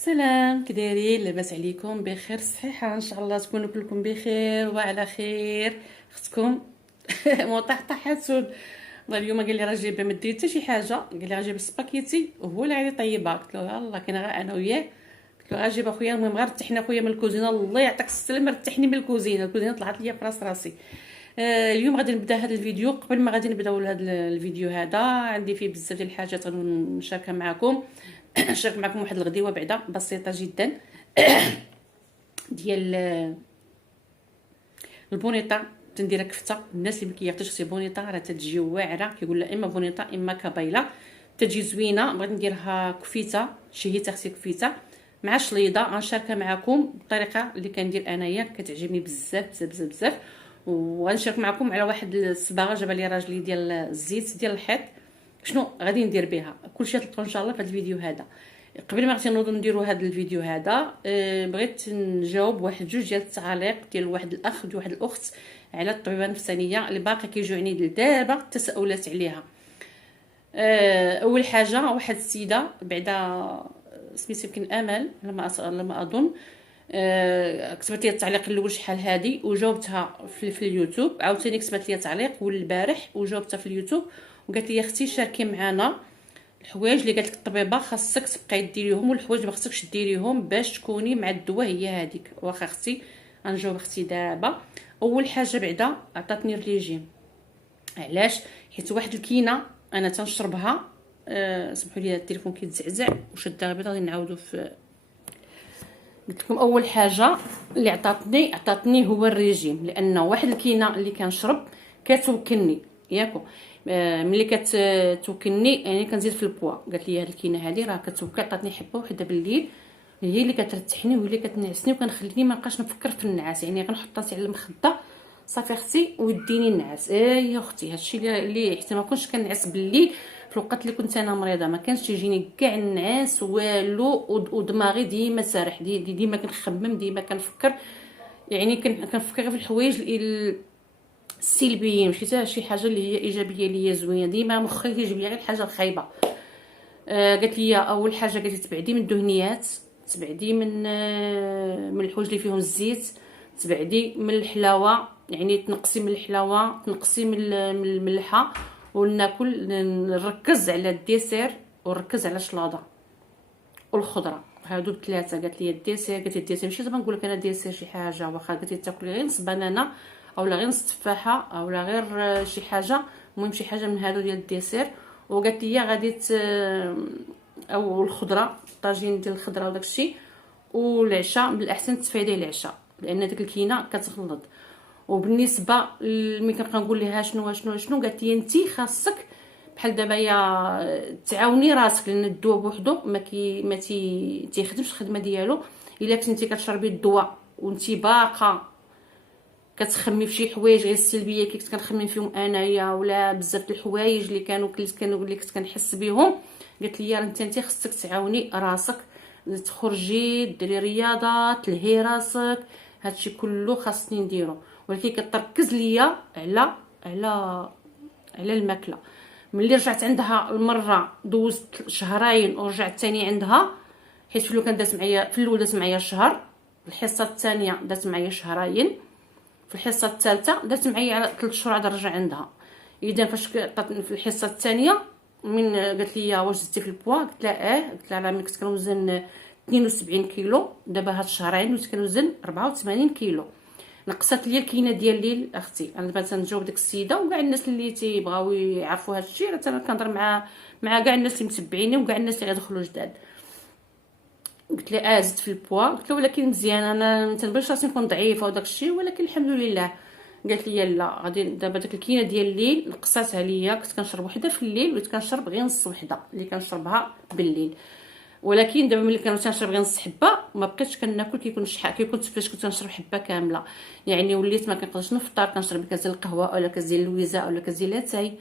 سلام، كي دايرين؟ لاباس عليكم؟ بخير صحيحه ان شاء الله تكونوا كلكم بخير وعلى خير. اختكم مطحطح سود. اليوم قال لي راه جايبه ما دير حتى شي حاجه، قال لي راه جايبه سباكيتي وهو اللي غادي يطيبها. قلت له يلاه كاين غير انا وياه. قلت له غير جيب اخويا، المهم غير رتحنا اخويا من الكوزينه، الله يعطيك السلامه رتحني من الكوزينه طلعت ليا في راسي. اليوم غادي نبدا هذا الفيديو. قبل ما غادي نبداو هذا الفيديو هذا عندي فيه بزاف ديال الحاجات غادي نشاركها معكم. نشارك معكم واحد الغديوه بعدا بسيطه جدا ديال البونيطه. تنديرها كفته. الناس اللي مكيافتش سي بونيطه راه تتجي واعره، كيقول لها اما بونيطه اما كبيله، تجي زوينه. بغيت نديرها كفيته، شهيت اختي كفيته مع شليضه. غنشاركها معكم بالطريقه اللي كندير انايا، كتعجبني بزاف بزاف بزاف بزاف. وغنشارك معكم على واحد الصباغه جاب لي راجلي ديال الزيت ديال الحيط، شنو غادي ندير بها. كلشي غتلقاو ان شاء الله في هذا الفيديو هذا. قبل ما غادي نوضوا نديروا هذا الفيديو هذا، بغيت نجاوب واحد جوج ديال التعاليق ديال واحد الاخ وديال واحد الاخت على الطبيبه النفسانيه اللي باقي كيجوني دابا التساؤلات عليها. اول حاجه، واحد السيده بعدا سميتها يمكن امل لما اظن، كتبت لي التعليق الاول شحال هادي وجاوبتها في اليوتيوب. عاوتاني كتبت لي تعليق والبارح وجاوبتها في اليوتيوب، وقالت لي اختي شاركي معنا الحوايج اللي قالت لك الطبيبه خاصك تبقاي ديريهم، والحوايج ما خاصكش ديريهم باش تكوني مع الدواء هي هذيك. واخا اختي غنجاوب اختي دابا. اول حاجه بعدا عطاتني الريجيم. علاش؟ حيت واحد الكينه انا تنشربها. سمحوا لي التليفون كيتزعزع وشدها غير غادي نعاودو في. قلت لكم اول حاجه اللي عطاتني هو الريجيم، لان واحد الكينه اللي كنشرب كتوكلني ياكو. ملي كتوكلني يعني كنزيد في البوا. قالت لي هاد الكينه هذه راه كتوكل. عطاتني حبه وحده بالليل، هي اللي كترتحني وهي اللي كتنعسني وكنخليني ما نبقاش نفكر في النعاس. يعني غنحط راسي على المخده صافي اختي وديني النعاس. يا اختي هادشي اللي حتى ما كنتش كنعس بالليل في الوقت اللي كنت انا مريضه، ما كانش تيجيني كاع النعاس والو، ودماغي ديما سارح، ديما كنخمم، ديما كنفكر. يعني كنفكر في الحوايج السلبيين، ماشي حتى شي حاجه اللي هي ايجابيه اللي هي زوينه. ديما مخي كيجيب لي غير الحاجه الخايبه. قالت لي اول حاجه، قالت لي تبعدي من الدهنيات، تبعدي من الحوايج اللي فيهم الزيت، تبعدي من الحلاوه. يعني تنقصي من الحلاوه، تنقصي من الملحه، وناكل نركز على الديسير ونركز على الشلاضه والخضره. هادو بثلاثه. قالت لي الديسير، قالت لي الديسير ماشي دابا نقول لك انا ديسير شي حاجه واخا، قالت لي تاكلي غير نص بنانه اولا غير نص تفاحه اولا غير شي حاجه، المهم شي حاجه من هادو ديال الديسير. وقالت لي غادي او الخضره، طاجين ديال الخضره وداك الشيء. والعشاء بالاحسن تفايدي العشاء لان ديك الكينه كتغلط. وبالنسبه ملي كنبقى نقول لها شنو قالت لي انت خاصك بحال دابا يا تعاوني راسك، لان الدواء بوحدو ما تيخدمش الخدمه ديالو. الا كنتي كتشربي الدواء وانت باقا كتخمي في شي حوايج غير السلبيه كي كنت كنخمم فيهم انايا، ولا بزاف د الحوايج اللي كنت كنحس بهم، قالت لي انت خصك تعاوني راسك، تخرجي ديري رياضه، تلهي راسك. هادشي كله خاصني نديرو، ولكن كتركز ليا على الماكله. ملي رجعت عندها المره دوزت شهرين ورجعت ثاني عندها، حيت في الاول كان دات معايا، في الاول دات معايا شهر، الحصه الثانيه دات معايا شهرين، في الحصه الثالثه دات معايا على 3 شهور عاد نرجع عندها. اذا فاش في الحصه الثانيه من قالت لي واش زدتي في البوا؟ قلت لها قلت لها ملي كنت كنوزن 72 كيلو، دابا هاد الشهرين كنت كنوزن 84 كيلو. نقصت لي الكينه ديال الليل اختي. انا دابا تنجاوب ديك السيده وكاع الناس اللي تيبغاو يعرفوا هذا الشيء، راه انا كنهضر مع كاع الناس اللي متبعيني وكاع الناس اللي غيدخلوا جداد. قلت لها زدت في البوا. قلت له ولكن مزيان، انا ما تنبغيش راسي نكون ضعيفه وداك الشيء، ولكن الحمد لله. قالت لي لا غادي دابا داك الكينه ديال الليل نقصاتها ليا. كنت كنشرب وحده في الليل وليت كنشرب غير نص وحده اللي كنشربها بالليل، ولكن دابا ملي كنت كنشرب غير نص حبه ما بقيتش كناكل كيكون شحال كيكون فاش كنت كنشرب حبه كامله. يعني وليت ما كنقدرش نفطر، كنشرب كاس ديال القهوه اولا كاس ديال اللويزه اولا كاس ديال لاتاي.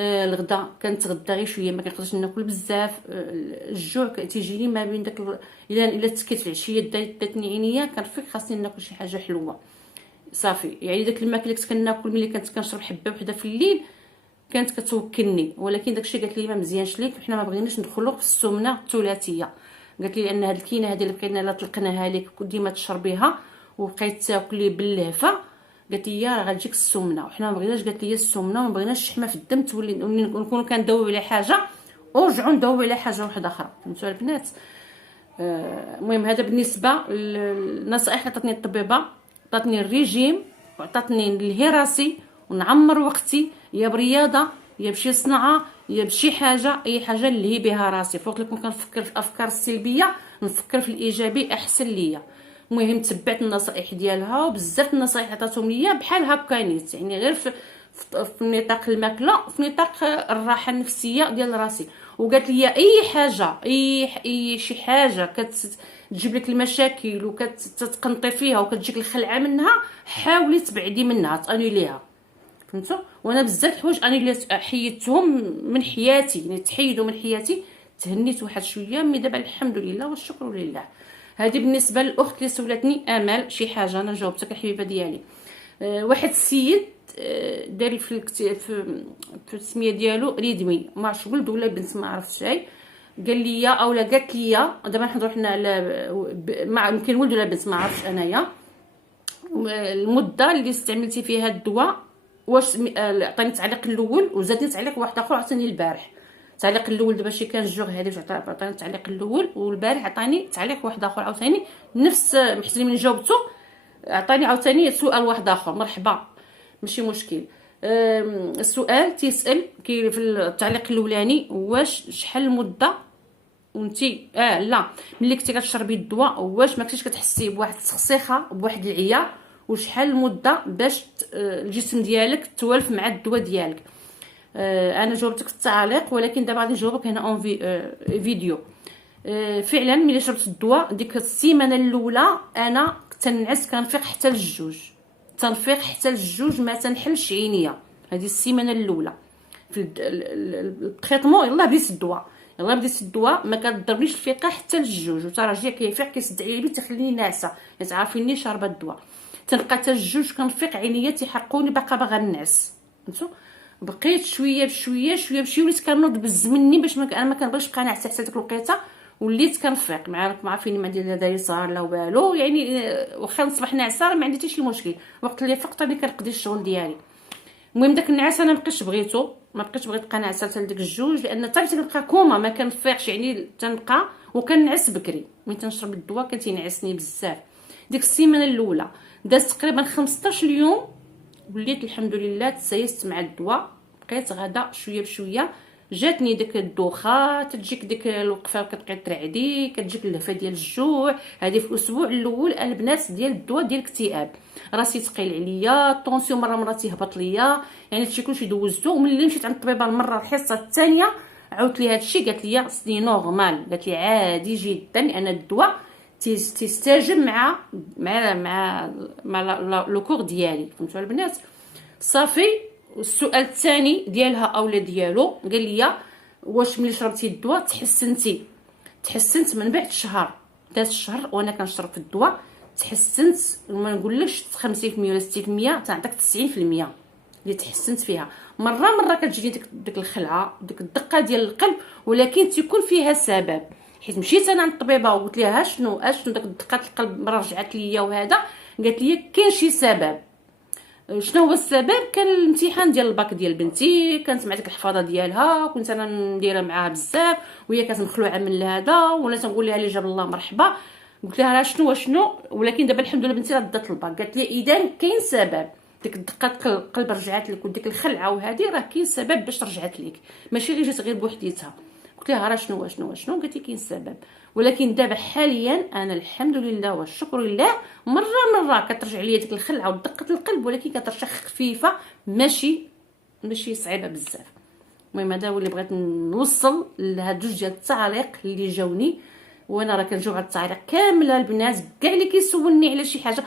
الغدا كنتغدى غير شويه، ما كنقدرش ناكل بزاف. الجوع تيجيني ما بين داك الا تكيت العشيه داتني عينيا كنفيق خاصني ناكل شي حاجه حلوه صافي. يعني داك الماكله اللي كنت كناكل ملي كنت كنشرب حبه وحده في الليل كانت كتوكلني، ولكن داكشي قالت لي ما مزيانش ليك، حنا ما بغيناش ندخلوا في السمنه الثلاثيه. قالت لي ان هاد الكينه هذه اللي بقينا لا طلقناها لك ديما تشربيها وبقيت تاكلي باللهفه، قالت لي راه غتجيك السمنه، وحنا ما بغيناش، قالت لي السمنه وما بغيناش الشحمه في الدم تولي نكونوا كندويو على حاجه ورجعوا ندويو على حاجه واحده اخرى. فهمتوا البنات؟ المهم هذا بالنسبه للنصائح اللي عطاتني الطبيبه. عطاتني الريجيم وعطاتني الهراسي، ونعمر وقتي يا برياضه يا بشي صنعه يا بشي حاجه، اي حاجه اللي هي بها راسي. فوق لكم كنفكر في الافكار السلبيه نفكر في الايجابي احسن ليا. المهم تبعت النصائح ديالها، وبزاف النصائح عطاتهم ليا بحال هكا نيت، يعني غير في نطاق الماكله وفي نطاق الراحه النفسيه ديال راسي. وقالت لي اي حاجه اي شي حاجه كتجيب لك المشاكل وكتقنطي فيها وكتجيك الخلعه منها، حاولي تبعدي منها تانيليها. فهمتوا؟ وانا بزاف الحوايج انا حيدتهم من حياتي، يعني تحيدوا من حياتي، تهنيت واحد شويه، مي دابا الحمد لله والشكر لله. هذه بالنسبه للاخت اللي سولتني امل شي حاجه انا جاوبتك الحبيبه ديالي. واحد السيد دار في السميه ديالو ريدمي، ما عرفتش ولد ولا بنت ما عرفتش شي، قال لي اولا قالت لي دابا نحضروا حنا على يمكن ولد ولا بنت ما عرفتش انايا، المده اللي استعملتي فيها الدواء واش عطاني التعليق الاول وزادني تعليق واحد اخر عطاني البارح. التعليق الاول دابا شي كان جوغ هذه عطاني التعليق الاول، والبارح عطاني تعليق واحد اخر عاوتاني نفس محسن من جاوبته، عطاني عاوتاني سؤال واحد اخر. مرحبا ماشي مشكل. السؤال تيسال كي في التعليق الاولاني واش شحال المده وانتي لا ملي كنتي كتشربي الدواء واش ما كنتيش كتحسي بواحد التسخسيخه بواحد العيا، وشحال المده باش الجسم ديالك توالف مع الدواء ديالك. انا جاوبتك في التعليق، ولكن دابا غادي نجاوبك هنا اون فيديو. فعلا ملي شربت الدواء ديك السيمانه الاولى انا تنعس كنفيق حتى للجوج، تنفيق حتى للجوج ما تنحلش عينيا. هذه السيمانه الاولى في التريتمون. يلاه بديت الدواء ما كضربنيش الفيقه حتى للجوج، وتراجع كيفيق كيسد عليا البيت تخليني ناعسه، تعرفيني شاربه الدواء. تنبقى حتى الجوج كنفيق عينيا تيحرقوني باغا نعس. فهمتوا؟ بقيت شويه بشويه وليت كنوض بالزمني باش انا ما كنبغيش نبقى نعس حتى ديك الوقيته، وليت كنفيق ما عارفين ما ندير لا داير صار لا والو، يعني واخا نصبح ناعسه ما عندي حتى شي مشكل. وقت اللي فقت راني كنقضي الشغل ديالي. المهم داك النعاس انا ما بقيتش بغيت نبقى نعسه حتى لديك الجوج، لان حتى كنبقى كوما ما كنفيقش، يعني تنبقى وكنعس بكري. ملي تنشرب الدواء كتينعسني بزاف. ديك السيمانه الاولى دازت تقريبا 15 يوم، وليت الحمد لله تسايست مع الدواء، بقيت غدا شويه بشويه. جاتني ديك الدوخه، تجيك ديك الوقفه كتبقاي ترعدي، كتجيك اللهفه ديال الجوع. هذه في الاسبوع الاول البنات ديال الدواء ديال الاكتئاب، راسي ثقيل عليا، الطونسيون مره تيهبط ليا، يعني هادشي كلشي دوزته. وملي مشيت عند الطبيبه المره الحصه الثانيه عاودت لي هادشي، قالت لي سي نورمال، قالت لي عادي جدا ان الدواء تيستجم مع لو كور ديالي. فهمتوا البنات؟ صافي. السؤال الثاني ديالها اولا ديالو قال لي واش ملي شربتي الدواء تحسنت من بعد شهر. داز الشهر وانا كنشرب في الدواء تحسنت، ما نقولكش 50% ولا 60%، تنعطيك 90% اللي تحسنت فيها. مره كتجيني ديك الخلعه ديك الدقه ديال القلب، ولكن تيكون فيها سبب. حيت مشيت انا عند الطبيبه وقلت لها شنو داك دقات القلب مره رجعت ليا وهذا، قالت لي كاين شي سبب. شنو هو السبب؟ كان الامتحان ديال الباك ديال بنتي، كانت مع ديك الحفاظه ديالها، كنت انا نديرها معاها بزاف وهي كانت مخلوعه من هذا، وانا تنقول لها اللي جاب الله مرحبا. قلت لها شنو، ولكن دابا الحمد لله بنتي راه دات الباك. قالت لي اذا كاين سبب، ديك دقات القلب رجعت لك وديك الخلعه وهذه راه كاين سبب باش رجعت لك، ماشي غير جات غير بوحديتها. قلت لها شنو قالت لي كاين سبب. ولكن دابا حاليا انا الحمد لله والشكر لله مره كترجع ليا ديك الخلعه ودقه القلب، ولكن كترجع خفيفه، ماشي صعيبه بزاف. المهم هذا هو اللي بغيت نوصل لهاد جوج ديال التعاليق اللي جاوني، وانا راه كنجاوب على التعاليق كامله البنات كاع اللي كيسولني على شي حاجه.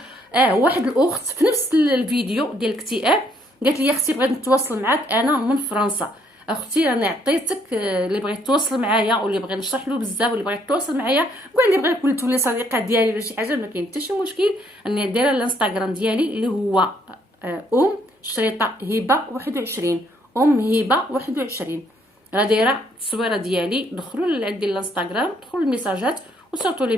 واحد الاخت في نفس الفيديو ديال الاكتئاب قالت لي اختي بغيت نتواصل معاك انا من فرنسا. اختي راني عطيتك اللي بغيت يتواصل معايا واللي بغيت نشرح له بزاف واللي بغيت يتواصل معايا كاع اللي بغيت يكون تولي صديقه ديالي ولا شي حاجه، ما كاين حتى شي مشكل. راني دايره الانستغرام ديالي اللي هو شريطه هبه 21 هبه 21. راه دايره التصويره ديالي، دخلوا لعندي الانستغرام، دخلوا الميساجات وصلتوا لي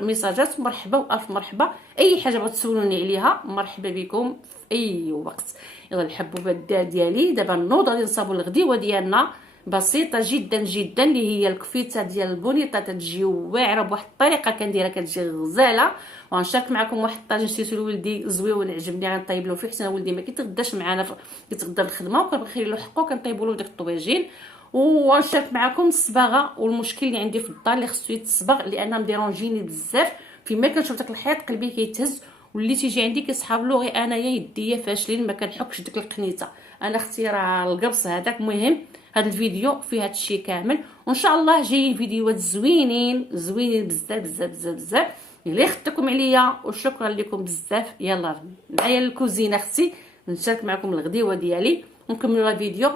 ميساجات مرحبا والف مرحبا. اي حاجه بغيتو تسولوني عليها مرحبا بكم في اي وقت. يلا الحبوبات ديالي دابا نوض غادي نصاوبوا الغديوه ديالنا بسيطه جدا جدا اللي هي الكفيته ديال البونيطه. تتجي واعره بواحد الطريقه كنديرها كتجي غزاله، وغنشارك معكم واحد الطاجين شتيتو لولدي زويون عجبني غنطيب له فيه حتى ولدي ما كيتغداش معنا كيتغدى في الخدمه وكنخلي له حقه كنطيبوا له داك الطواجين. وغنشارك معكم الصباغه والمشكل اللي عندي في الدار اللي خصو يتصبغ لانها مديرونجيني بزاف. فيما كنشوف داك الحيط قلبي كيتهز، واللي تيجي عندي كيصحاب له غير انايا يديا فاشلين ما كنحكش ديك القنيته. انا اختي راه القرص هذاك. مهم هذا الفيديو فيه هذا الشيء كامل، وان شاء الله جايين فيديوهات زوينين زوينين بزاف بزاف بزاف بزاف. اللي خدتكم عليا وشكرا لكم بزاف. يلا معايا الكوزينه اختي نشارك معكم الغديوه ديالي ونكملوا الفيديو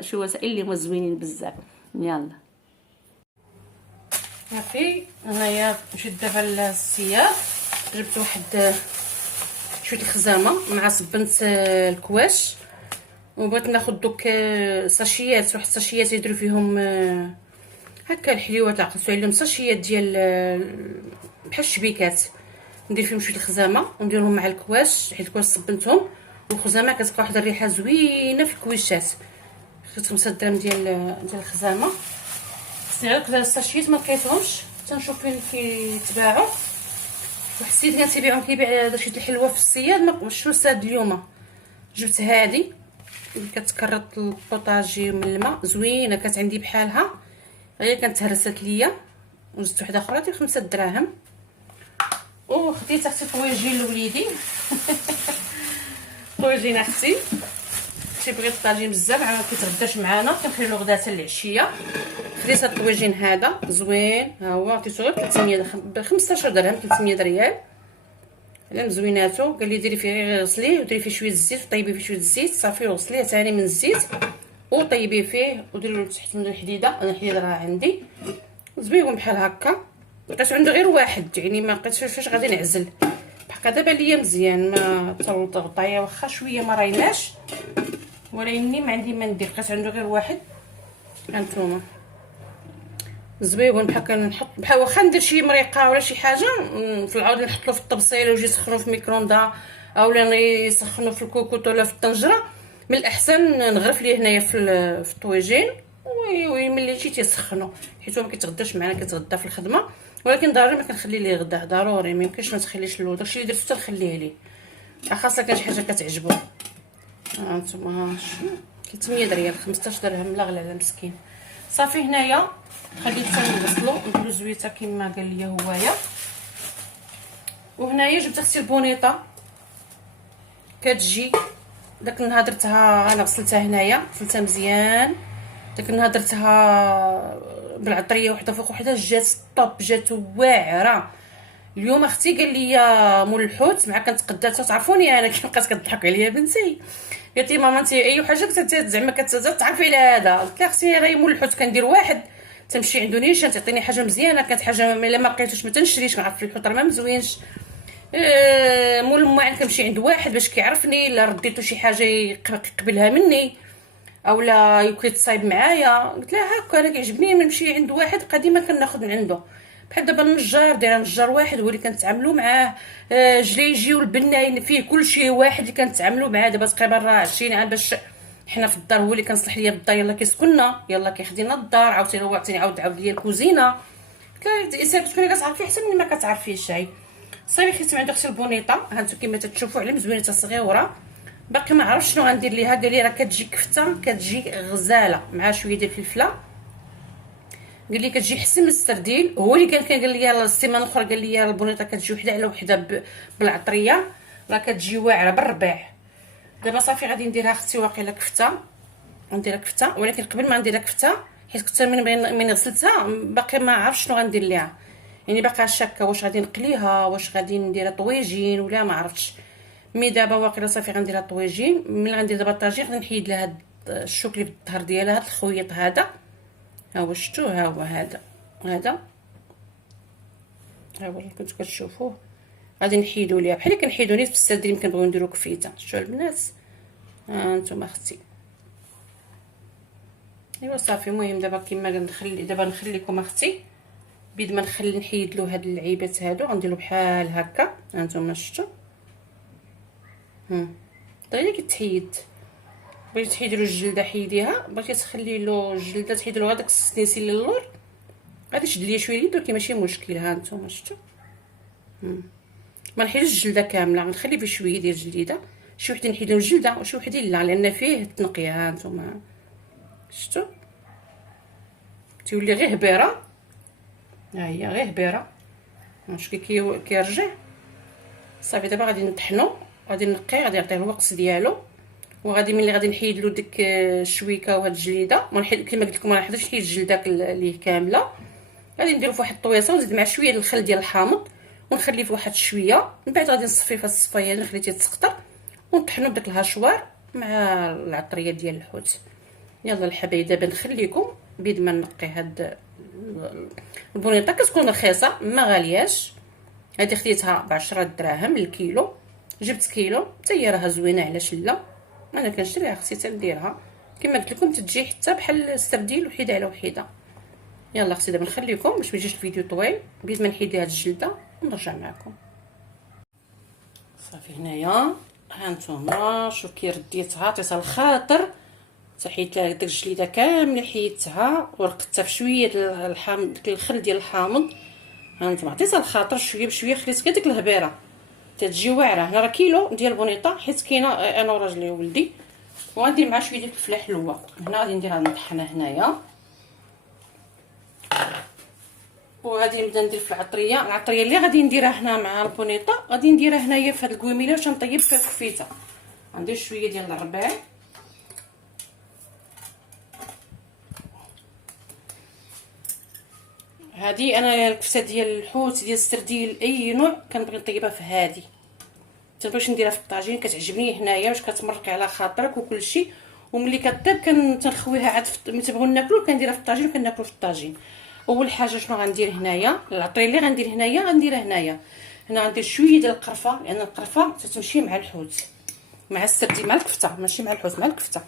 شي وسائل اللي هما زوينين بزاف. يلا صافي انايا مشيت دابا للسياف، جبت واحد شويه الخزامه مع صبنت الكواش، وبغيت ناخذ دوك ساشيات، واحد الساشيات يديروا فيهم هكا الحليوات، عقلتو عليهم ساشيات ديال بحال الشبيكات، ندير فيهم شويه الخزامه ونديرهم مع الكواش حيت الكواش صبنتهم، والخزامه كتبقى واحد الريحه زوينه في الكويشات. خديت 5 درهم ديال الخزامه. خصني غير الساشيات ما لقيتهمش تنشوف فين كيتباعوا. واحد السيد كان تيبيعهم كيبيع داكشي د الحلوه في الصياد، ما شفتوش هاد اليوم. جبت هادي اللي كتكرط البوطاجي من الماء، زوينه كانت عندي بحالها هي كانت هرست ليا، وزدت وحده اخرى ديال 5 دراهم. وخديت اختي طويجين لوليدي طويجين اختي تيبغي الطاجين بزاف ما كيتغداش معانا، كنخلي له غدا حتى العشيه. خديت هاد الطويجين هذا زوين، ها هو عطيتو غير 300 ب 15 درهم 300 ريال. على مزويناتو قال لي ديري فيه غير غسليه وديري فيه شويه الزيت وطيبي فيه شويه الزيت، صافي وغسليه ثاني من الزيت وطيبيه فيه وديري له تحت من الحديده. انا الحديده راه عندي زويون بحال هكا. لقيت عنده غير واحد يعني ما لقيتش فاش غادي نعزل بحال دابا ليا مزيان ما تغطايه واخا شويه ما رايناش، ولكني ما عندي ما ندير. لقيت عنده غير واحد هانتوما زويون بحال كنحط بحال واخا ندير شي مريقه ولا شي حاجه في العوض نحط له في الطبسيل ويجي يسخنو في الميكروندا اولا يسخنو في الكوكوط ولا في الطنجره. من الاحسن نغرف ليه هنايا في الطويجين وملي جيت يسخنو حيت هو ما كيتغداش معنا كيتغدى في الخدمه، ولكن ضروري ما كنخلي ليه غدا ضروري ما يمكنش ما تخليش له داكشي اللي درتو تنخليه ليه خاصه كان شي حاجه كتعجبو. ها انتما 300 ريال 15 درهم لا غلا على مسكين. صافي هنايا خليت نغسلو نديرو زويته كما قال لي هوايا. وهنايا جبت اختي البونيطه كتجي داك النهار درتها انا غسلتها هنايا غسلتها مزيان. داك النهار درتها بالعطريه وحده فوق وحده جات طوب جات واعره. اليوم اختي قال لي مول الحوت مع كنتقداتها تعرفوني انا كي بقات كتضحك عليا بنتي قالت لي ماما انت اي حاجه زعما كتعرفي على هذا. قلت لها اختي راه مول الحوت كندير واحد تمشي عندو نيشان تعطيني حاجه مزيانه، كانت حاجه الا ما لقيتوش ما تنشريش كنعرف الحوت راه ما مزوينش. مول المعين كنمشي عند واحد باش كيعرفني الا رديتو شي حاجه يقبلها مني اولا يكون تصايب معايا. قلت لها هكا انا كيعجبني نمشي عند واحد قديما كناخذ من عنده بحال دابا النجار دايره نجار واحد هو اللي كنتعاملوا معاه. جليجي والبناين فيه كلشي واحد اللي كنتعاملوا معاه. دابا تقريبا راه 20 عام باش حنا في الدار هو اللي كنصلح ليا بالدار يلا كيسكننا يلا كيخدينا الدار عاوتاني هو عاوتاني عاود ليا الكوزينه. قلت لها الانسان تكوني كتعرفي احسن من ما كتعرفيش. هاي صافي خديت من عند اختي البونيطه هانتو كما تتشوفوا على مزوينه صغيره باقي ما عرفتش شنو غندير ليها. قال لي راه كتجي كفته كتجي غزاله مع شويه ديال الفلفله. قال لي كتجي حسن من السردين. هو اللي كان قال لي السيمانه الاخرى قال لي البونيطه كتجي وحده على وحده بالعطريه راه كتجي واعره بالربيع. دابا صافي غادي نديرها اختي واقيلا كفته نديرها كفته، ولكن قبل ما نديرها كفته حيت كنت من غسلتها باقي ما عرفتش شنو غندير ليها يعني باقا شاكه واش غادي نقليها واش غادي نديرها طويجين ولا ما عرفتش. مي دابا واقيلا صافي غنديرها طويجين. ملي غندير دابا الطاجين غادي نحيد لها هاد الشوك اللي في الظهر ديالها هاد الخويط هذا ها هو شفتوه ها هو هذا ها هو اللي كنتو كتشوفوه غادي نحيدو ليها بحال اللي كنحيدو نيت في السردين اللي كنبغيو نديرو كفيته. شفتوا البنات ها نتوما اختي ايوا صافي. المهم دابا كما نخلي دابا نخليكم اختي بيد ما نخلي نحيد له هاد اللعيبات هادو غنديرو بحال هكا. هانتوما شفتوا دغيا كتحيد. بغيتي تحيدي له الجلده حيديها، بغيتي تخلي له الجلده تحيدي له هذاك السنيسيل اللور غادي تشد ليا شويه اليد ولكن ماشي مشكل. هانتوما شفتوا ما نحيدش الجلده كامله، غنخلي فيه شويه ديال الجليده. شي وحدين نحيد لهم الجلده وشي وحدين لا، لان فيه التنقيه. هانتوما شفتوا تيولي غير هبيره. ها هي غير هبيره. شوفي كيرجع صافي. دابا غادي نطحنو، غادي نقيه، غادي نعطيه الوقت ديالو. وغادي ملي غادي نحيد له ديك الشويكه وهاد الجليده، ونحيد كما قلت لكم ما نحيدش الجلده ليه كامله. غادي نديرو في واحد الطويصه ونزيد مع شويه ديال الخل ديال الحامض ونخليه في واحد شويه. من بعد غادي نصفيه في الصفايه اللي خليتيه تسقطر ونطحنو بداك الهشوار مع العطريه ديال الحوت. يلا الحبايب دابا نخليكم بيد ما نقي هاد البونيطه. كتكون رخيصه ما غالياش. هادي خديتها ب10 دراهم الكيلو. جبت كيلو حتى هي راها زوينه. علاش لا؟ انا كنشريها اختي تنديرها كما قلت لكم، تجي حتى بحال السرديل وحيده على وحيده. يلا اختي دابا نخليكم باش ما يجيش الفيديو طويل. بيد ما نحيد ليها الجلده ونرجع معكم. صافي هنايا هانتوما شوف كي رديتها عطيتها الخاطر، حيت داك الجليده كامله حيدتها ورقدتها في شويه الحامض، داك الخل ديال الحامض. هانتوما عطيتها الخاطر شويه بشويه، خليت غير ديك الهبيره تتجي واعره. هنا راه كيلو ديال البونيطه حيت كاينه انا وراجلي وولدي. وغندير معها شويه ديال الفلفله حلوه. هنا غادي نديرها نطحنها هنايا. وغادي نبدا ندير في العطريه اللي غادي نديرها هنا مع البونيطه. غادي نديرها هنايا في هاد الكويميله باش نطيب فيها الكفيته. غندير شويه ديال الربيع، هادي انا الكفته ديال الحوت ديال السرديل اي نوع كنبغي نطيبها في هادي. تنبغيش نديرها في الطاجين، كتعجبني هنايا باش كتمرقي على خاطرك وكل شيء. وملي كطيب تنخويها عاد ملي تبغيو ناكلو كنديرها في الطاجين وكناكلو في الطاجين. اول حاجه شنو غندير هنايا؟ العطريه اللي غندير هنايا غنديرها هنايا. هنا غندير شويه ديال القرفه لان القرفه تتمشي مع الحوت مع السرديل مع الكفته، ماشي مع الحوت مع الكفته.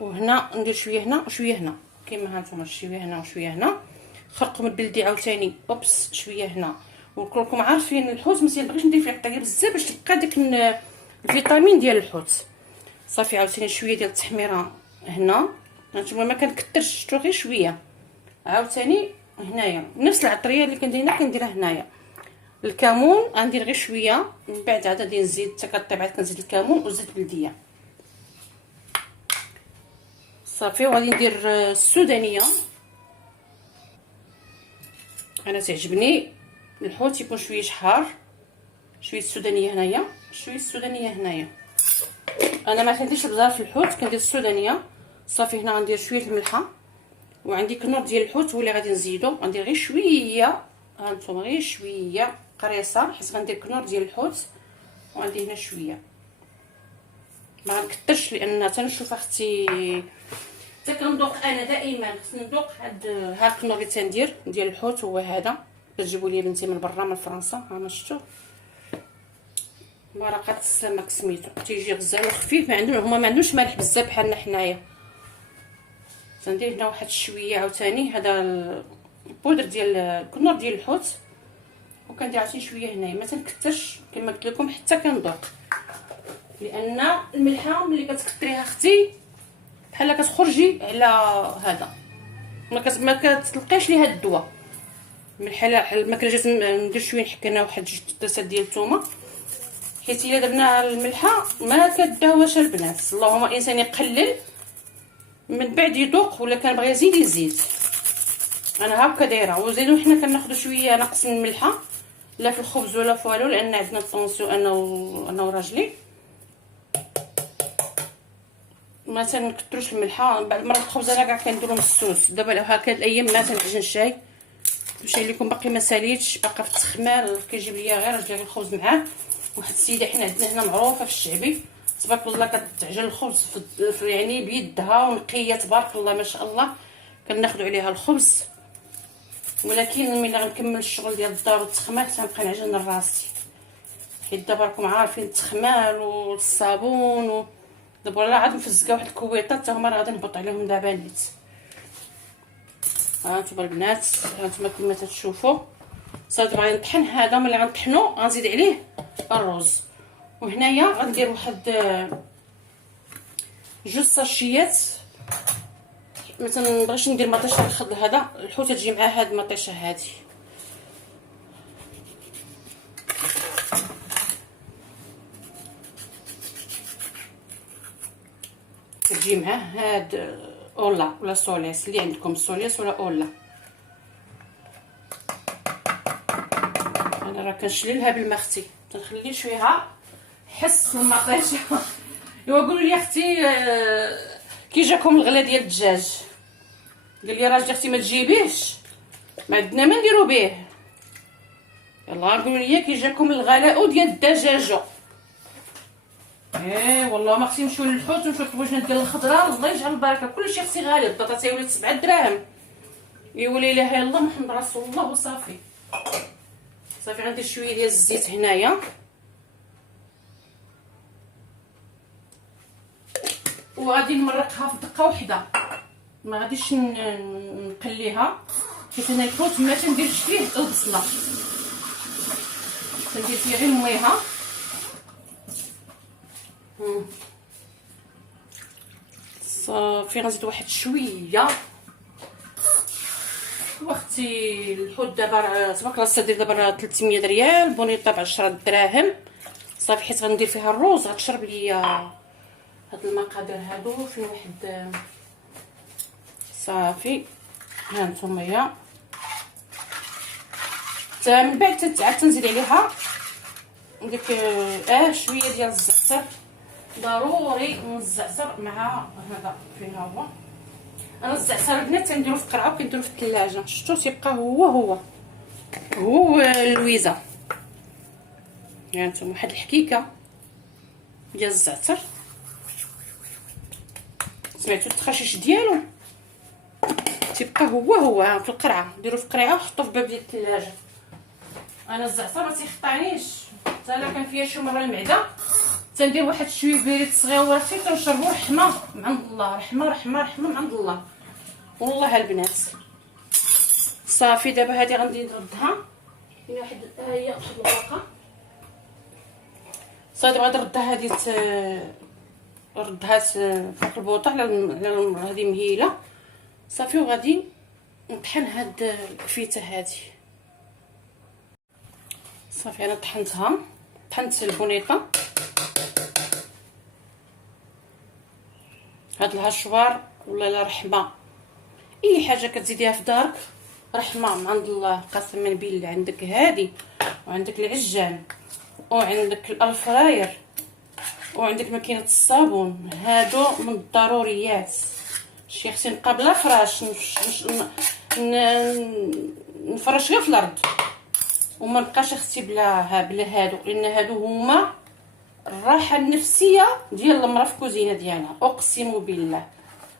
وهنا ندير شويه هنا وشويه هنا كيما هانتوما، شويه هنا وشويه هنا. خرقوا من البلدي عاوتاني اوبس شويه هنا. وكلكم عارفين الحوت ما تنبغيش ندير فيه الطريه بزاف باش تبقى داك الفيتامين ديال الحوت. صافي عاوتاني شويه ديال التحميره هنا. هانتوما ما كنكثرش، شفتوا غير شويه. عاوتاني هنايا نفس العطريه اللي كندير هنا كنديرها هنايا. الكمون غندير غير شويه، من بعد عاد غادي نزيد حتى كطيب عاد كنزيد الكمون وزيت بلديه. صافي وغادي ندير السودانيه. انا تعجبني الحوت يكون شويه شحار. شويه السودانيه هنايا، شويه السودانيه هنايا. انا ما كنديرش البزار في الحوت، كندير السودانيه. صافي هنا غندير شويه الملحه، وعندي كنور ديال الحوت هو اللي غادي نزيدو. غندير غير شويه، هانتوما غير شويه قريصه حيت غندير كنور ديال الحوت. وعندي هنا شويه ما غنكثرش لان تنشوف اختي حتى كنذوق. انا دائما خصني نذوق هاد الكنور اللي تندير ديال الحوت هو هذا. كتجيبوا لي بنتي من برا من فرنسا. ها شفتوا مرقه السمك سميتو، تيجي غزال وخفيف. هما ما عندوش مالح بزاف بحالنا حنايا. تندير هنا واحد شويه عاوتاني هذا البودر ديال الكنور ديال الحوت. وكندير عاوتاني شويه هنايا، ما تنكثرش كما قلت لكم حتى كنذوق. لان الملحه ملي كتكثريها اختي بحال كتخرجي على هذا، ما كتلقاش ليها الدواء. الملحه الماكله جات ندير شويه نحك هنا واحد 2 طاسات ديال الثومه، حيت الا درنا الملحه ما كداواش البنات. اللهم الانسان يقلل من بعد يذوق، ولا كان بغى يزيد يزيد. انا هكا دايره. وزيدو حنا كناخذوا شويه نقص من الملحه لا في الخبز ولا في والو، لان عندنا الطونسيون انا وراجلي. ما تنكثروش الملحه. بعض المرات الخبز انا كاع كنديرو مسوس. دابا هكا الايام ما تنعجن الشاي، الشاي اللي يكون باقي ما ساليتش باقا في التخمال كيجيب ليا غير راجلي الخبز معاه. واحد السيده حنا عندنا هنا معروفه في الشعبي تبارك الله كتعجن الخبز في يعني بيدها ونقيه تبارك الله ما شاء الله. كناخذوا عليها الخبز. ولكن ملي غنكمل الشغل ديال الدار والتخمال تنبقى نعجن راسي، حيت دابا راكم عارفين التخمال والصابون. دابا راه عاد مفزقه واحد الكويطات حتى هما راه غادي نهبط عليهم دابا نيت. ها انتم البنات، ها انتم كما تشوفوا صافي. غادي نطحن هذا، ملي غنطحنو غنزيد عليه الرز. وهنايا غندير واحد 2 ساشيات. ما تنبغيش ندير مطيشه الخضر هذا، الحوته تجي مع هاد المطيشه هادي. تجي معاه هاد اولا ولا سوليس اللي عندكم، سوليس ولا اولا. انا راه كنشللها بالماء اختي، تنخلي شويه حس من المطيشه. ايوا قولوا لي اختي كي جاكم الغلا ديال الدجاج؟ قال لي راجلي اختي ما تجيبيهش، ما عندنا ما نديرو به. يلا قولوا لي كي جاكم الغلاء ديال الدجاجه. والله ما خصني نمشيو للحوت ونمشيو نطلبوا جنات ديال الخضره. الله يجعل البركه. كلشي خصي غالي، البطاطا ولات 7 دراهم. ايوا لا اله الا الله محمد رسول الله. وصافي صافي غندير شويه ديال الزيت هنايا، وغادي نمرقها في دقه واحده، ما غاديش نقليها، حيت انا الحوت ما تنديرش فيه البصله، تندير فيه غير الميها. صافي غنزيد واحد شويه. واختي الحوت دابا تبارك الله الصدير دابا 300 ريال، بونيطه ب10 دراهم. صافي حيت غندير فيها الروز غتشرب ليا هاد المقادير هادو فين واحد. صافي ها نتوما حتى من بعد عاد تنزيد عليها ديك شويه ديال الزعتر. ضروري من الزعتر مع هذا. فين هو؟ انا الزعتر البنات تنديرو في قرعه وكنديرو في الثلاجه. شفتوا تيبقى هو اللويزه. يعني انتم واحد الحكيكه ديال الزعتر، سمعتوا التخشيش ديالو تيبقى هو في القرعه. ديروا في قرعه وحطوه في باب ديال الثلاجه. انا الزعتر ما تيخطانيش حتى الا كان فيها شي مره المعده، تندير واحد شويه بيريت صغيره اختي تنشربو رحمه من عند الله. رحمه من عند الله والله البنات. صافي دابا هذه غندي نردها. كاين واحد هي واحد الورقه. صافي غادي نردها هذه ردها فوق البوطه على هذه مهيله. صافي وغادي نطحن هاد الكفيته هذه. صافي انا طحنت البونيطه. هاد الهشوار ولا لا رحمه، اي حاجه كتزيديها في دارك رحمه من عند الله قسما بالله. عندك هادي وعندك العجان وعندك الفراير وعندك ماكينه الصابون، هادو من الضروريات. شي اختي نبقى بلا فراش نفرش غير في الارض وما نبقاش اختي بلا هادو، لان هادو هما الراحه النفسيه ديال المراه في الكوزينه ديالها. اقسم بالله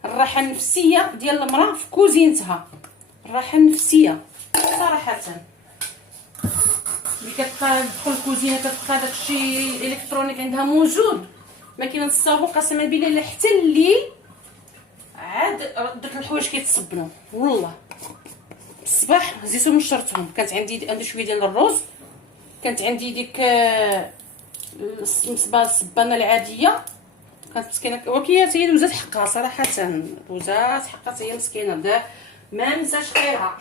الراحه النفسيه ديال المراه في كوزينتها، الراحه النفسيه صراحه. ملي كتبقى تدخل الكوزينه كتبقى داكشي الالكترونيك عندها موجود، ماكينه الصابون قسما بالله حتى الليل عاد داك الحوايج كيتصبنوا. والله الصباح هزيتهم ونشرتهم. كانت عندي شويه ديال الرز، كانت عندي ديك الصبانه العاديه، كانت مسكينه وكيات هي دوزات حقها صراحه. دوزات حقها هي مسكينه. ما ننساش خيرها.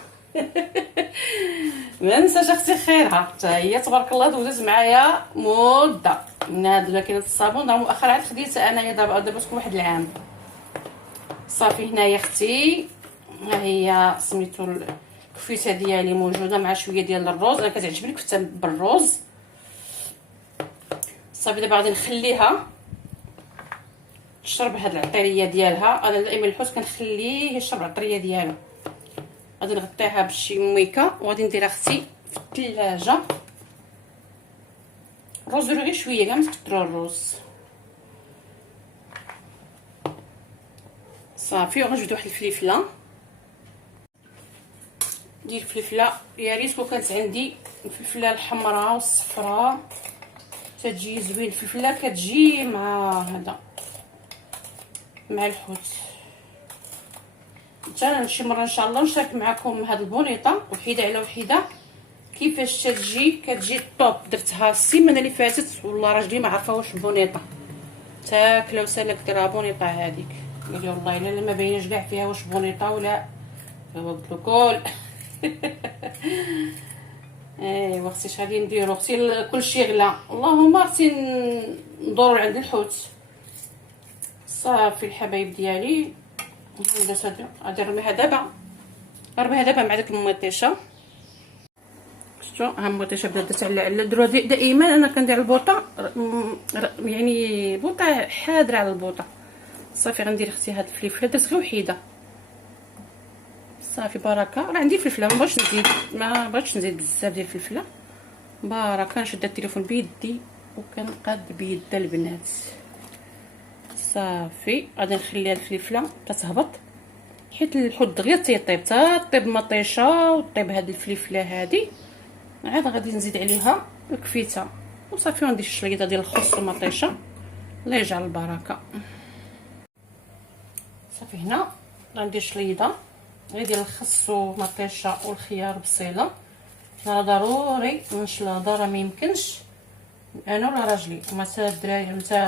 ما ننساش اختي خيرها حتى هي تبارك الله دوزات معايا مده من هاد ماكينه الصابون. مؤخرا عاد خديتها انايا دابا تكون واحد العام. صافي هنايا اختي ها هي سميتو الكفيته ديالي موجوده مع شويه ديال الروز. انا كتعجبني الكفته بالروز. صافي دابا غادي نخليها تشرب هاد العطريه ديالها. انا دائما الحوت كنخليه يشرب العطريه ديالو. غادي نغطيها بشي مويكه وغادي نديرها اختي في الثلاجه. الرز غير شويه كاع ما تكثروا الرز. صافي وغنجبد واحد الفليفله. ديال الفلفله يا ريت كون كانت عندي الفلفله الحمراء والصفراء تتجي زوين. الفلفله كتجي مع هذا مع الحوت. حتى شي مره ان شاء الله نشارك معكم هاد البونيطه وحيده على وحيده كيفاش كتجي طوب. درتها السيمانه اللي فاتت والله راجلي ما عرفه واش بونيطه تاكله وسالك ديرها بونيطه هذيك. قال لي والله الا ما بايناش كاع فيها واش بونيطه ولا. قلت له كل ايوا اختي اش غادي نديرو اختي كلشي غلا. اللهم اختي ندور عند الحوت صافي الحبايب ديالي. غادي نرميها دابا مع داك المطيشه. شفتوا ها المطيشه بدات على دروا دائما انا كندير البوطه يعني بوطه حاضره على البوطه. صافي غندير اختي هاد الفلفله درت غير وحيده صافي بركه. راه عندي فلفله ما بغيتش نزيد بزاف ديال الفلفله بركه. نشد التليفون بيدي وكنقاد بيد البنات. صافي غادي نخليها الفلفله تتهبط حيت الحوت دغيا تيطيب طيب مطيشه وطيب هاد الفلفله هادي. عاد غادي نزيد عليها الكفيته وصافي وندير شويه ديال الخس ومطيشه الله يجعل البركه. صافي هنا غندير شليضه غير ديال الخس ومطيشه والخيار بصيله. راه ضروري نشلاضه راه ما يمكنش انا ولا راجلي وما حتى الدراري حتى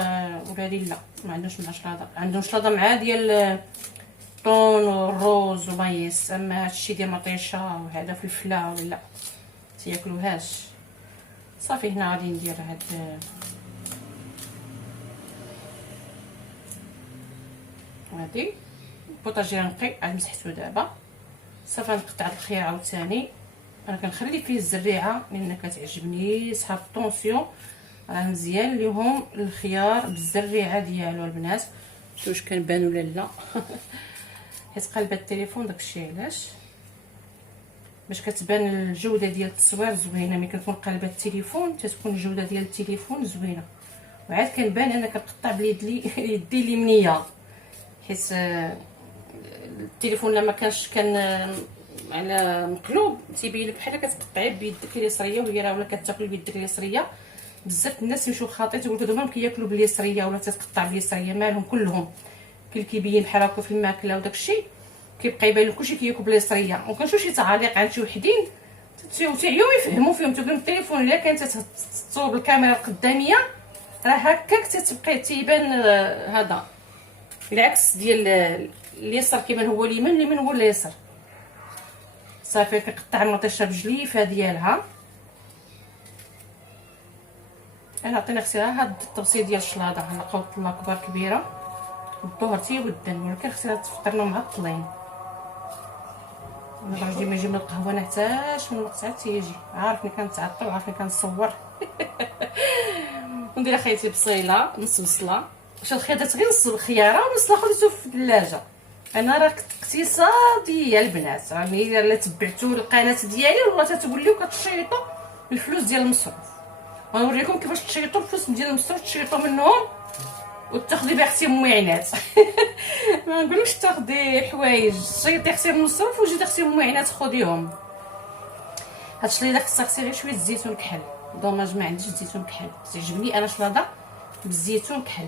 ولادي لا ما عندهمش مع شلاضه. عندهم شلاضه مع ديال طون والروز ومايس. اما هادشي ديال مطيشه وهذا فلفله ولا تياكلوهاش. صافي هنا غادي ندير هاد هادي البوطاجي نقي عاد مسحتو دابا. صافي نقطع الخيار عاوتاني. انا كنخلي فيه الزريعه لان كتعجبني صحاب الطونسيون راه مزيان ليهم الخيار بالزريعه ديالو البنات. شوفوا واش كنبان ولا لا حيت قلبت التليفون داكشي علاش باش كتبان الجوده ديال التصوير زوينه. ملي كنكون قلبه التليفون تتكون الجوده ديال التليفون زوينه. وعاد كنبان انا كنقطع باليد يدي اليمنيه حيت التليفون لما كانش على مقلوب تيبين لك بحال كتقطعي بيدك اليسريه وهي راه ولا كتاكل بيدك اليسريه. بزاف الناس يمشيو خاطي تيقول لك هما كياكلوا باليسريه ولا تتقطع باليسريه مالهم كلهم كيبين بحال هكا في الماكله وداكشي كيبقى يبان لك كلشي كياكل باليسريه. وكنشوف شي تعاليق عند شي وحدين تيعيو يفهموا فيهم تقول التليفون الا كانت تصوب الكاميرا القداميه راه هكاك تتبقى تيبان هذا بالعكس ديال اليسار كيبان هو اليمين هو اليسار. صافي كنقطع المطيشه بجليفه ديالها. انا عطينا اختي هاد الطبسيه ديال الشلاضه نلقاو طله كبار كبيره الظهر تيودن ولكن خصنا تفطرنا معطلين. انا باغي ما يجي من القهوه انا حتاش من الوقت عاد تيجي عارفني كنتعطل وعارفني كنصور وندير اخيتي بصيله نص بصله واش الخياطات غير نص الخياره ونص الاخر خديتو في الثلاجه. انا راه اقتصاديه البنات راني الا تبعتوا القناه ديالي والله تتوليو كتشيطوا الفلوس ديال المصروف. غنوريكم كيفاش تشيطوا الفلوس ديال المصروف تشيطوا منهم وتاخذي بها اختي مويعنات ما نقولوش تاخذي حوايج شيطي اختي المصروف وجيتي اختي مويعنات خذيهم. هادشي اللي خصها اختي غير شويه الزيتون كحل. دوماج ما عنديش الزيتون كحل تعجبني انا شلاضه بالزيتون كحل.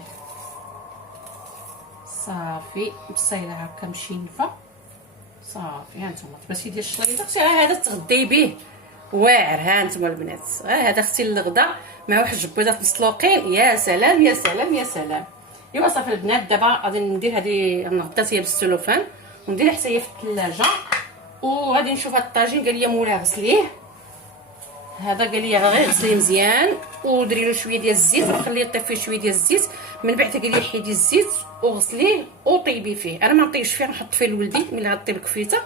صافي بصيله هكا مشينفه صافي. ها نتوما الطباسي ديال الشلايضه اختي هذا تغداي به واعر. ها نتوما البنات هذا اختي الغدا مع واحد الجبيزات مسلوقين يا سلام يا سلام يا سلام. ايوا صافي البنات دابا غادي ندير هذه غدات هي بالسلوفان ونديرها حتى هي في الثلاجه. وغادي نشوف هاد الطاجين قال لي مولاه غسليه. هذا قال لي غير غسليه مزيان وديري له شويه ديال الزيت وخليه يطيب فيه شويه ديال الزيت. من بعد قال لي حيدي الزيت وغسليه وطيبي فيه. انا ما نطيبش فيه نحط فيه لولدي ملي غطيب الكفيته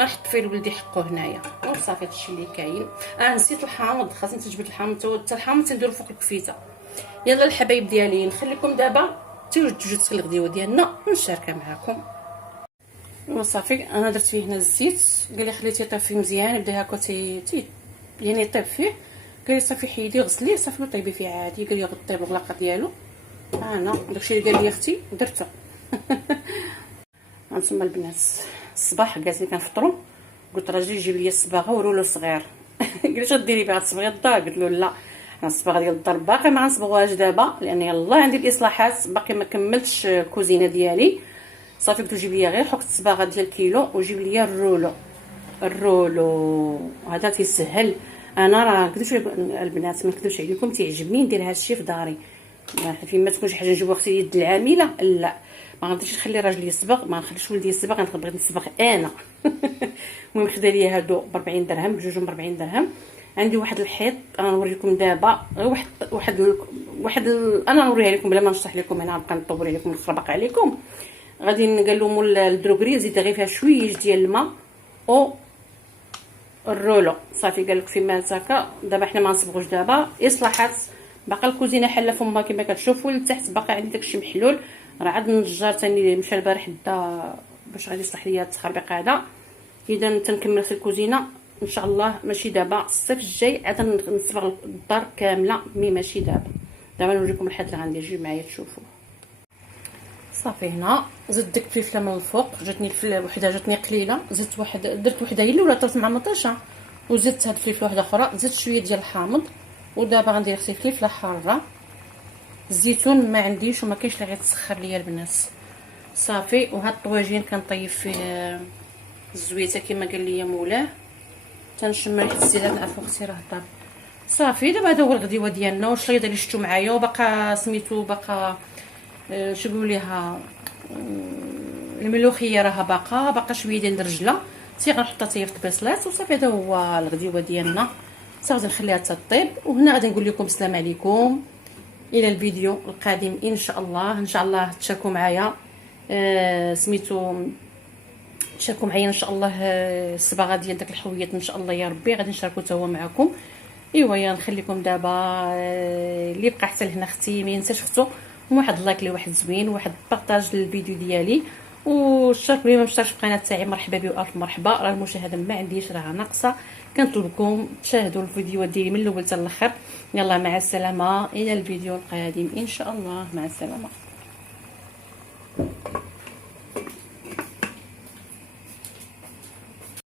غنحط فيه لولدي حقه هنايا وصافي هادشي اللي كاين. نسيت الحامض خاصني تجبد الحامض حتى الحامض تنديرو فوق الكفيته. يلا الحبايب ديالي نخليكم دابا تيجي الغديوه ديالنا نشاركها معكم. وصافي انا درت فيه هنا الزيت قال لي خليتيه يطيب فيه مزيان يبدا هكا يعني يطيب فيه. قال لي صافي حيدي غسليه صافي وطيبي فيه عادي. قال لي غطيب الغلاقه ديالو. انا داكشي اللي قال لي اختي درته هانتوما البنات الصباح قالت كنفطروا قلت راجلي جيب لي الصباغه ورولو صغير قال لي غديري بها تصبغي الدار. قلت له لا انا الصباغه ديال الدار باقي ما غنصبغوهاش دابا لان يلاه عندي الاصلاحات باقي ما كملتش الكوزينه ديالي. صافي قلت جيب لي غير حك الصباغه ديال كيلو وجيب لي الرولو هذا تيسهل. انا راه كدوش البنات ما نكذبش عليكم، تيعجبني ندير هذا الشيء في داري. فين ما تكون شي حاجه نجيبو اختي يد العامله، لا ما غاديش نخلي راجلي يصبغ، ما نخليش ولدي يصبغ، انا بغيت نصبغ انا. المهم خدا لي هادو ب 40 درهم، بجوج ب 40 درهم. عندي واحد الحيط انا نوريكم دابا، غير انا نوريها لكم بلا ما نشرح لكم، انا نبقى نطول عليكم نخربق عليكم. غادي نقلو مول الدروغري، نزيد غير فيها شويه ديال الماء او الرولو. صافي قال لك فيما هكا. دابا حنا ما نصبغوش دابا اصلاحات، باقا الكوزينه حله فمها كما كتشوفوا. لتحت باقا عندي داكشي محلول، راه عاد النجار ثاني مشى البارح دا باش غادي يصلح ليا التخربيق هذا. اذا تنكمل في الكوزينه ان شاء الله، ماشي دابا، الصيف الجاي عاد نصبغ الدار كامله، مي ماشي دابا. دابا نوريكم الحاجه اللي غندير، جيب معايا تشوفوا. صافي هنا زدت ديك الفلفله من الفوق، جاتني وحده جاتني قليله، زدت درت وحده هي الاولى طرت مع مطيشه، وزدت هاد الفلفله وحده اخرى، زدت شويه ديال الحامض. ودابا غندير اختي فلفله حاره. الزيتون ما عنديش وما كاينش اللي غيتسخر ليا البنات. صافي وهاد الطواجين كنطيب فيه الزويته كما قال لي مولاه، تنشم ريحه الزيت نعرفو اختي راه طاب. صافي دابا هذا هو الغديوه ديالنا، والشريطه اللي شفتو معايا، وباقا سميتو باقا شو نقول ليها الملوخيه راها باقا شويه ديال الرجله، سي غنحطها حتى هي في البصلات. وصافي هذا هو الغديوه ديالنا، صافي نخليها تطيب. وهنا غادي نقول لكم السلام عليكم، الى الفيديو القادم ان شاء الله. ان شاء الله تشاركوا معايا سميتو تشاركوا معايا ان شاء الله الصباغه ديال داك الحلويات ان شاء الله يا ربي، غادي نشاركوا حتى هو معكم. ايوا يا نخليكم دابا اللي بقى حتى لهنا اختي ما ينساش اختو واحد لايك لي واحد زوين، واحد بارطاج للفيديو ديالي، واشترك اللي ما مشتركش في القناه تاعي مرحبا بي والف مرحبا. راه المشاهده ما عنديش راه ناقصه، كنطلبكم تشاهدوا الفيديو ديالي من الاول حتى الاخر. يلا مع السلامه، الى الفيديو القادم ان شاء الله، مع السلامه.